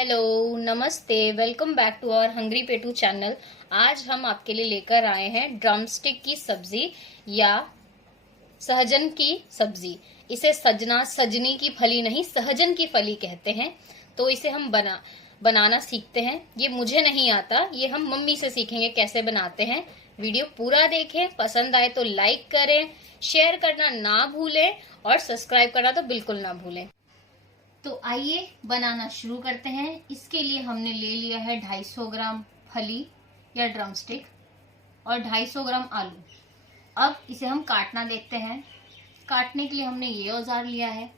Hello, नमस्ते, welcome back to our hungry Petu channel. आज हम आपके लिए लेकर आए हैं ड्रमस्टिक की सब्जी या सहजन की सब्जी। इसे सजना सजनी की फली नहीं, सहजन की फली कहते हैं। तो इसे हम बनाना सीखते हैं। ये मुझे नहीं आता, ये हम मम्मी से सीखेंगे कैसे बनाते हैं। वीडियो पूरा देखें, पसंद आए तो लाइक करें, शेयर करना ना भूलें और सब्सक्राइब करना तो बिल्कुल ना भूलें। तो आइए बनाना शुरू करते हैं। इसके लिए हमने ले लिया है 250 ग्राम फली या ड्रमस्टिक और 250 ग्राम आलू। अब इसे हम काटना देखते हैं। काटने के लिए हमने ये औजार लिया है,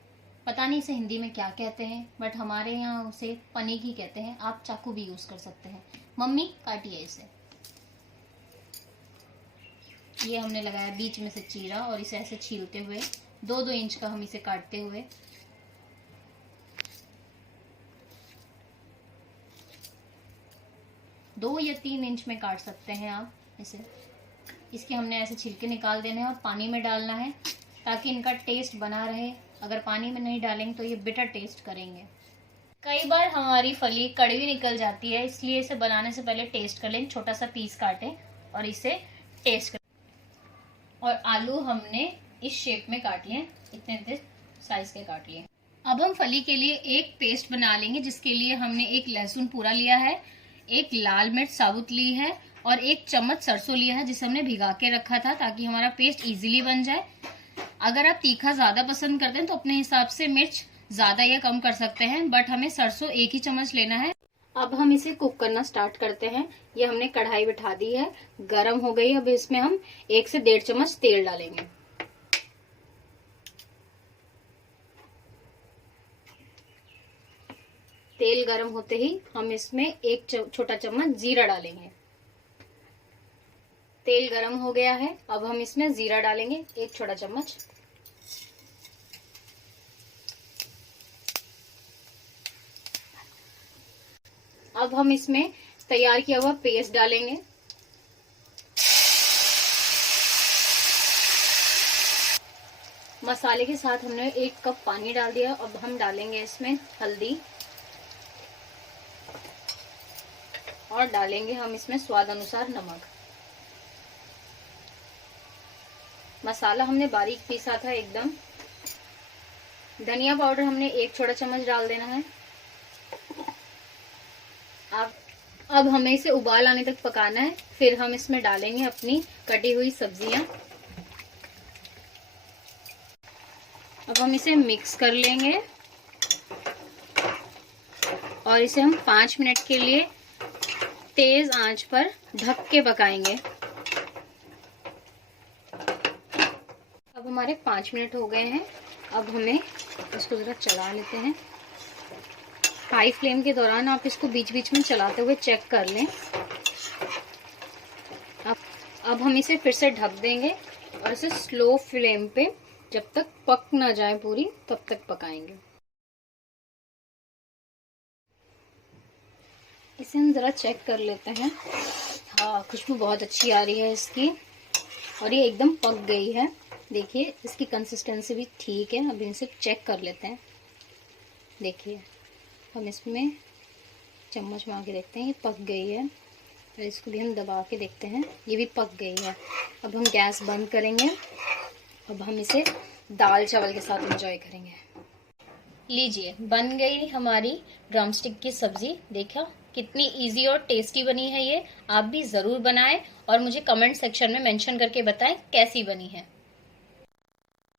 पता नहीं इसे हिंदी में क्या कहते हैं, बट हमारे यहाँ उसे पनीकी कहते हैं। आप चाकू भी यूज कर सकते हैं। मम्मी काटिए इसे। ये हमने लगाया बीच में से चीरा और इसे ऐसे छीलते हुए 2-2 इंच का हम इसे काटते हुए 2 या 3 इंच में काट सकते हैं आप इसे। इसके हमने ऐसे छिलके निकाल देने हैं और पानी में डालना है ताकि इनका टेस्ट बना रहे। अगर पानी में नहीं डालेंगे तो ये बिटर टेस्ट करेंगे। कई बार हमारी फली कड़वी निकल जाती है, इसलिए इसे बनाने से पहले टेस्ट कर लें। छोटा सा पीस काटें और इसे टेस्ट करें। और आलू हमने इस शेप में काट लिए, इतने साइज के काट लिए। अब हम फली के लिए एक पेस्ट बना लेंगे, जिसके लिए हमने एक लहसुन पूरा लिया है, एक लाल मिर्च साबुत ली है और 1 चम्मच सरसों लिया है, जिसे हमने भिगा के रखा था ताकि हमारा पेस्ट इजीली बन जाए। अगर आप तीखा ज्यादा पसंद करते हैं तो अपने हिसाब से मिर्च ज्यादा या कम कर सकते हैं, बट हमें सरसों 1 ही चम्मच लेना है। अब हम इसे कुक करना स्टार्ट करते हैं। ये हमने कढ़ाई बिठा दी है, गर्म हो गई। अब इसमें हम 1 से 1.5 चम्मच तेल डालेंगे। तेल गरम होते ही हम इसमें 1 छोटा चम्मच जीरा डालेंगे। तेल गरम हो गया है, अब हम इसमें जीरा डालेंगे 1 छोटा चम्मच। अब हम इसमें तैयार किया हुआ पेस्ट डालेंगे। मसाले के साथ हमने 1 कप पानी डाल दिया। अब हम डालेंगे इसमें हल्दी और डालेंगे हम इसमें स्वाद अनुसार नमक। मसाला हमने बारीक पीसा था एकदम। धनिया पाउडर हमने 1 छोटा चम्मच डाल देना है। अब हमें इसे उबाल आने तक पकाना है। फिर हम इसमें डालेंगे अपनी कटी हुई सब्जियां। अब हम इसे मिक्स कर लेंगे और इसे हम 5 मिनट के लिए तेज आंच पर ढक के पकाएंगे। अब हमारे 5 मिनट हो गए हैं। अब हमें इसको जरा चला लेते हैं। हाई फ्लेम के दौरान आप इसको बीच बीच में चलाते हुए चेक कर लें। अब हम इसे फिर से ढक देंगे और इसे स्लो फ्लेम पे जब तक पक ना जाए पूरी, तब तक पकाएंगे। इसे हम जरा चेक कर लेते हैं। हाँ, खुशबू बहुत अच्छी आ रही है इसकी और ये एकदम पक गई है। देखिए इसकी कंसिस्टेंसी भी ठीक है। अब इसे चेक कर लेते हैं। देखिए हम इसमें चम्मच मार के देखते हैं, ये पक गई है। और इसको भी हम दबा के देखते हैं, ये भी पक गई है। अब हम गैस बंद करेंगे। अब हम इसे दाल चावल के साथ एंजॉय करेंगे। लीजिए, बन गई हमारी ड्रमस्टिक की सब्जी। देखा कितनी इजी और टेस्टी बनी है ये। आप भी जरूर बनाएं और मुझे कमेंट सेक्शन में मेंशन करके बताएं कैसी बनी है।